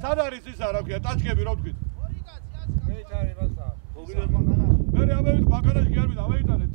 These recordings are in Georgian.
სად არის ის არა ქვია ტაჩკები რო ვთქვით მეით არის მასა მოგილოს მანქანაში მე ამევით მანქანაში კი არ ვიდა ამეიტანეთ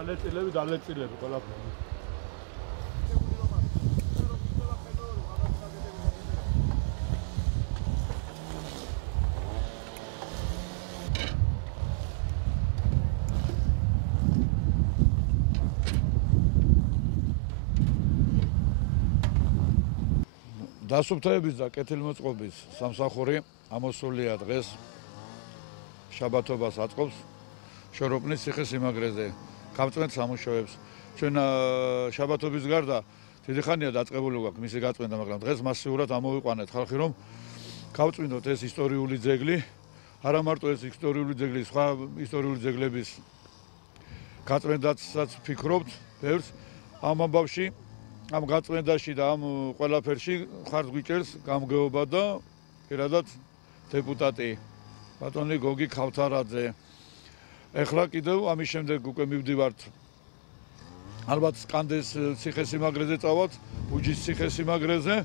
ალეწილები დალეწილები ყველაფერი დასუფთავების და კეთილმოწყობის სამსახური ამოსულია დღეს შაბათობას აწყობს შოროპნის ციხესიმაგრეზე გამწვენთ სამუშაოებს. ჩვენ შაბათობის გარდა დიდი ხანია დაწყებული გვაქვს მისი გაწმენდა, მაგრამ დღეს მასიურად ამოვიყვანეთ ხალხი, რომ გავწმინდოთ ეს ისტორიული ძეგლი, არა მარტო ეს ისტორიული ძეგლი, სხვა ისტორიული ძეგლების გაწმენდაცაც ფიქრობთ, ბევრს ამ ამბავში, ამ გაწმენდაში და ამ ყველაფერში ხართ გვიჭერს გამგეობა და პირადად დეპუტატი ბატონი გოგი ქავთარაძე. ეხლა კიდევ ამის შემდეგ უკვე მივდივართ ალბათ სკანდეს ციხესიმაგრეზე წავალთ, ბუჯის ციხესიმაგრეზე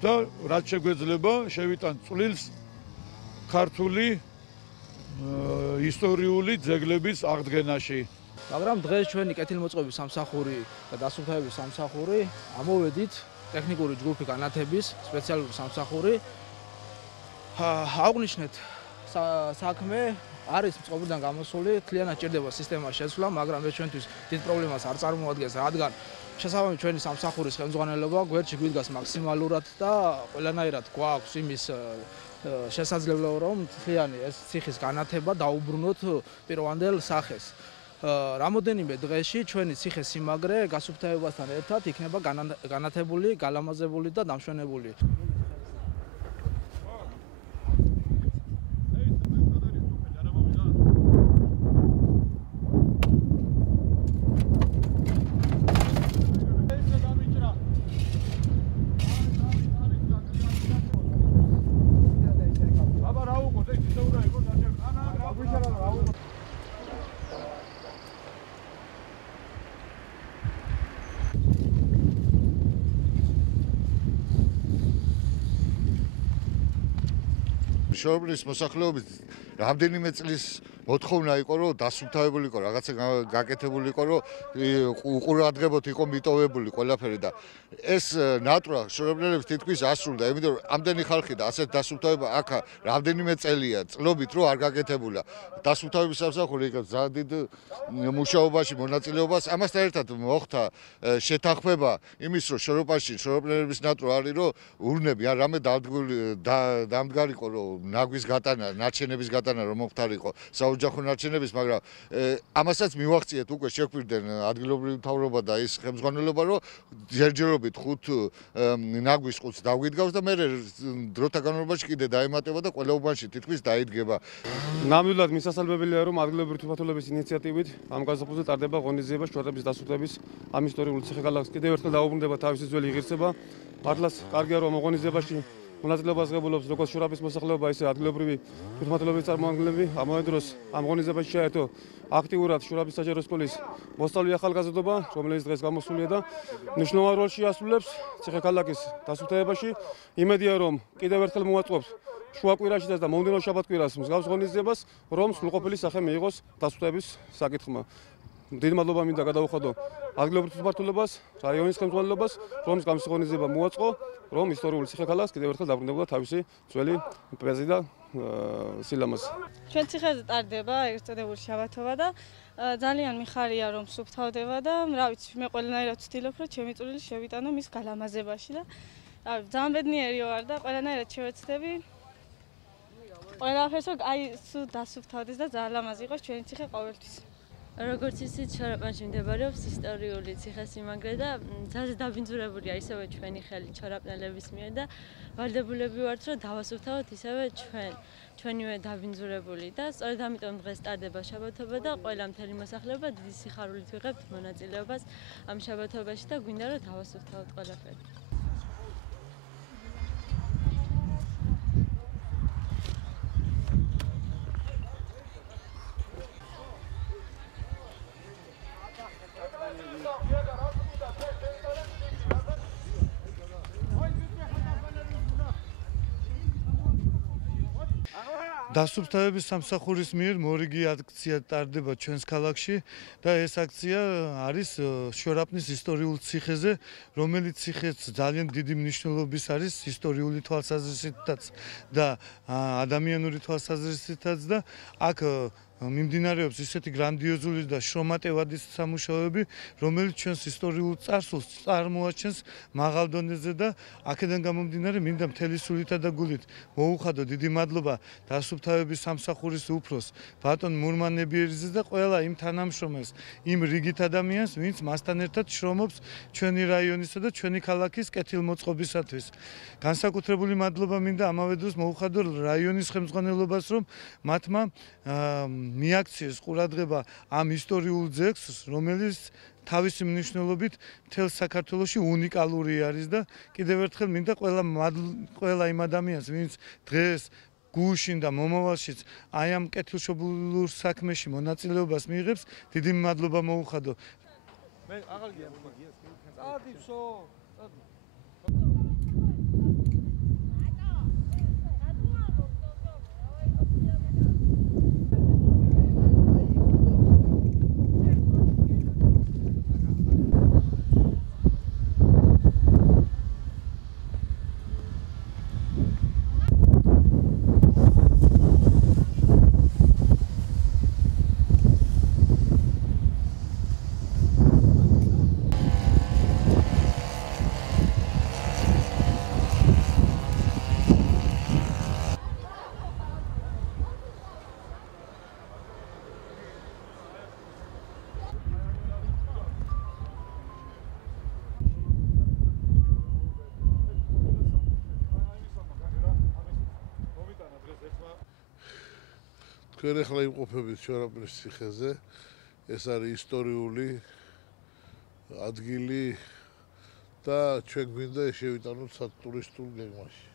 და რაც შეგვეძლება შევიტანთ წვლილს ქართული ისტორიული ძეგლების აღდგენაში. მაგრამ დღეს ჩვენი კეთილმოწყობის სამსახური და დასუფთავების სამსახური ამოვედით ტექნიკური ჯგუფი განათების სპეციალური სამსახური. აღვნიშნეთ საქმე არის წყობიდან გამოსული, თლიანად ჭირდება სისტემას შეცვლა, მაგრამ ეს ჩვენთვის დიდ პრობლემას არ წარმოადგენს, რადგან შესაბამისად ჩვენი სამსახურის ხელმძღვანელობა გვერდში გვიდგას მაქსიმალურად და ყველანაირად გვაქვს იმის შესაძლებლობა, რომ თლიანი ეს ციხის განათება დაუბრუნოთ პირვანდელ სახეს. რამოდენიმე დღეში ჩვენი ციხესიმაგრე გასუფთავებასთან ერთად იქნება განათებული, გალამაზებული და დამშვენებული. შოროპნის მოსახლეობის რამდენიმე წლის მოთხოვნა იყო, რომ დასუფთავებული იყო, რაღაცა გაკეთებული იყო, რომ უყურადღებოდ იყო მიტოვებული ყველაფერი და ეს ნატრა შოროპნელებს თითქმის ასრულდა, იმიტომ რომ ამდენი ხალხი და ასეთ დასუფთავება აქ რამდენიმე წელია წლობით რომ არ გაკეთებულა. დასუფთავების სამსახური იქ ზადიდ მუშაობაში მონაწილეობას ამასთან ერთად მოხდა შეთანხმება იმის რომ შოროპაში შოროპნელების ნატრო არის რომ ურნები ან რამე დამდგარიყო რომ ნაგვის გატანა, ნარჩენების გატანა რომ მოხდარიყო საოჯახო ნარჩენების, მაგრამ ამასაც მივახციეთ უკვე შეგვირდნენ ადგილობრივი მთავრობა და ის ხელმძღვანელობა რომ ჯერჯერობით 5 ნაგვის ყუთს დაგვიდგავს და მე დროთა განმავლობაში კიდე დაემატება და ყველა უბანში თითქმის დაიდგება. ნამდვილად მისასალმებელია რომ ადგილობრივი თვითმმართველობის ინიციატივით ამ გაზაფხულზე ტარდება ღონისძიება შუადღების დასუფლების ამ ისტორიული ციხე-ქალაქს კიდევ ერთხელ დაუბრუნდება თავისი ძველი ღირსება. მართლაც კარგია რომ ღონისძიებაში მონაწილეობას ღებულობს როგორც შორაპის მოსახლეობა, ისე ადგილობრივი თვითმმართველობის წარმომადგენლები. ამავე დროს ამ ღონისძიებაში შეერთო აქტიურად შორაპის საჯარო სკოლის მოსწავლე ახალგაზრდობა, რომელიც დღეს გამოსულია და მნიშვნელოვან როლს შეასრულებს ციხე-ქალაქის დასუფთავებაში. იმედია რომ კიდევ ერთხელ მოვაწყობთ შუა კვირაშიც და მომდევნო შაბათ-კვირას მსგავს ღონისძიებას, რომ სრულყოფილი სახე მიიღოს დასუფთავების საკითხმა. დიდი მადლობა მინდა გადავუხადო ადგილობრივ თვითმმართველობას, რაიონის ხელმძღვანელობას, რომ გამოსი ღონისძიება მოაწყო, რომ ისტორიული ციხე-ქალაქს კიდევ ერთხელ დაბრუნდებოდა თავისი ძველი პეზი და სილამაზი. ჩვენ ციხეზე ტარდება ეგრეთ წოდებული შაბათობა და ძალიან მიხარია რომ სუფთავდება და რა ვიცი მე ყველანაირად ვცდილობ რომ ჩემი წვლილი შევიტანო მის გალამაზებაში და ძალიან ბედნიერი ვარ და ყველანაირად შევეცდები ყველაფერს რომ აი სულ დასუფთავდეს და ძალიან ლამაზი იყოს ჩვენი ციხე ყოველთვის. როგორც იცით, ჩორაპანში მდებარეობს ისტორიული ციხესიმაგრე და ძალზე დაბინძურებულია ისევე ჩვენი ხელი ჩორაპნელების მიერ და ვალდებულები ვართ, რომ დავასუფთავოთ ისევე ჩვენივე დაბინძურებული და სწორედ ამიტომ დღეს ტარდება შაბათობა და ყველა მთელი მოსახლეობა დიდი სიხარულით ვიღებთ მონაწილეობას ამ შაბათობაში და გვინდა რომ დავასუფთავოთ ყველაფერი. დასუფთავების სამსახურის მიერ მორიგი აქცია ტარდება ჩვენს ქალაქში და ეს აქცია არის შორაპნის ისტორიულ ციხეზე, რომელიც ციხეც ძალიან დიდი მნიშვნელობის არის ისტორიული თვალსაზრისითაც და ადამიანური თვალსაზრისითაც და აქ მიმდინარეობს ისეთი გრანდიოზული და შრომატევადი სამუშაოები, რომელიც ჩვენს ისტორიულ წარსულს წარმოაჩენს მაღალ დონეზე და აქედან გამომდინარე მინდა მთელი სულითა და გულით მოუხადო დიდი მადლობა დასუფთავების სამსახურის უფროს ბატონ მურმან ნებიერიძეს და ყველა იმ თანამშრომელს, იმ რიგით ადამიანს, ვინც მასთან ერთად შრომობს ჩვენი რაიონისა და ჩვენი ქალაქის კეთილმოწყობისათვის. განსაკუთრებული მადლობა მინდა ამავე დროს მოუხადო რაიონის ხელმძღვანელობას, რომ მათმა მიაქციეს ყურადღება ამ ისტორიულ ძეგლს, რომელიც თავისი მნიშვნელობით მთელ საქართველოში უნიკალური არის და კიდევ ერთხელ მინდა ყველა იმ ადამიანს, ვინც დღეს გუშინ და მომავალშიც აი ამ კეთილშობილურ საქმეში მონაწილეობას მიიღებს, დიდი მადლობა მოუხადო. მე აღარ გიამბობ. წადივსო. თქვენ ახლა იმყოფებით შორაპნის ციხეზე. ეს არის ისტორიული ადგილი და ჩვენ გვინდა შევიტანოთ სატურისტულ გეგმაში.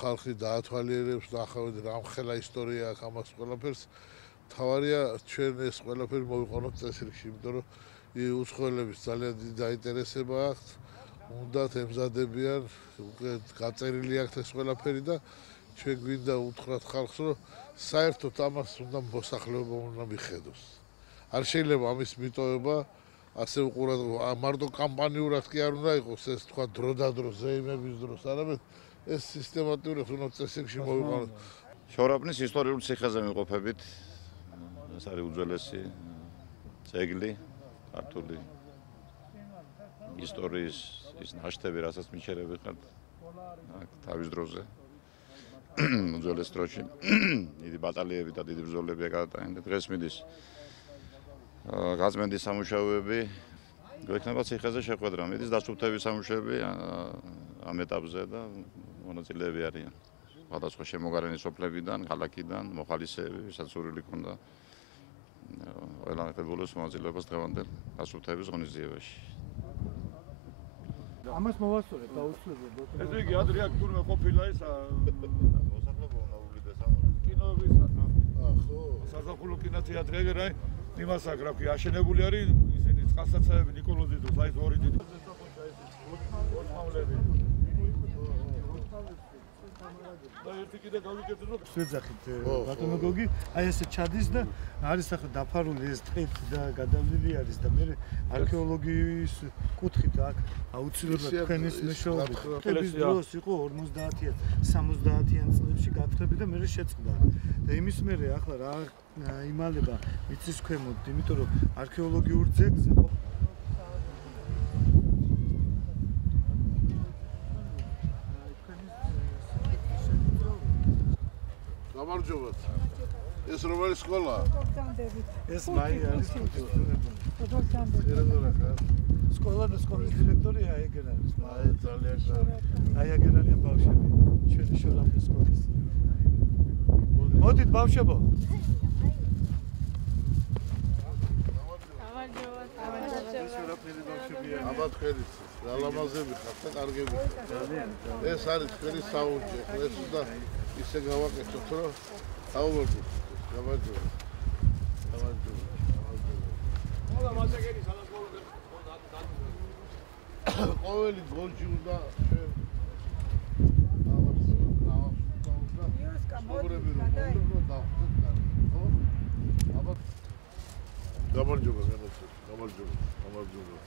ხალხი დაათვალიერებს და ახავენ რამხელა ისტორია აქვს ამას ყველაფერს. თავარია ჩვენ ეს ყველაფერი მოვიყვანოთ წესრიგში, იმიტომ რომ უცხოელების ძალიან დიდი დაინტერესება აქვს. უნდათ ემზადებიან, უკვე გაწერილი აქვს ეს ყველაფერი და ჩვენ გვინდა უთხრათ ხალხს, რომ საერთოდ ამას უნდა მოსახლეობა უნდა მიხედოს. არ შეიძლება ამის მიტოვება ასე უყურადღება, მარტო კამპანიურად კი არ უნდა იყოს ეს თქვა დრო და დრო ზეიმების დროს, არამედ ეს სისტემატურად უნდა წესრიგში მოვიყვანოთ. შორაპნის ისტორიულ ციხეზე ვიმყოფებით. ეს არის უძველესი ძეგლი ქართული ისტორიის ის ნაშთები, რასაც მიჩერები ხართ თავის დროზე. უძველეს დროში დიდი ბატალიები და დიდი ბრძოლები აკატაენ და დღეს მიდის გაწმენდის სამუშაოები გვექნება ციხეზე შეხვედრა, მიდის დასუფთავების სამუშაოები ამ ეტაპზე და მონაწილეები არიან სხვადასხვა შემოგარენი სოფლებიდან, ქალაქიდან, მოხალისეები, ვისაც სურვილი ქონდა ყველა მიღებულოს მონაწილეობას დღევანდელ დასუფთავების ღონისძიებაში. ამას მოვასწორებ დაუცლებელად. ეს იგი ადრე აქ თურმე ყოფილა ეს მოსახლეობა უნდა უვლიდეს ამ კინოებისა. ხო, საზაფხულო კინოთეატრი ეგრე იმას აქ რა ქვია, აშენებული არის ისეთი წყალსაცავები ნიკოლოზის დროს, აი ეს ორი დიდი ოთხმავლები. და შეძახით ბატონო გოგი, აი ესე ჩადის და არის ახლა დაფარული ეს ტყით და გადავლილი არის და მე არქეოლოგიის კუთხით აქ აუცილებლად თქვენის მეშვეობით. ეს დროს იყო 50-იან, 70-იან წლებში გათხრები და მე შეწყდა. და იმის მერე ახლა რა იმალება მიწის ქვემოთ, იმიტომ რომ არქეოლოგიურ ძეგლს იყო გამარჯობათ. ეს რომელი სკოლა? ეს მაი არის სკოლა და სკოლის დირექტორი აიგერ არის. აი ძალიან კარგი. აიგერ არიან ბავშვები. ჩვენი შორაპნის სკოლის. მოდით ბავშვებო. აბა თქვენი ლამაზები ხართ და კარგები ხართ. ეს არის თქვენი საუნჯი. ეს უნდა ისე გავაკეთოთ, რომ აუვარდეთ. გამარჯობა. ყოველი გოლჯი უნდა ჩვენ გამარჯობა, გამარჯობა.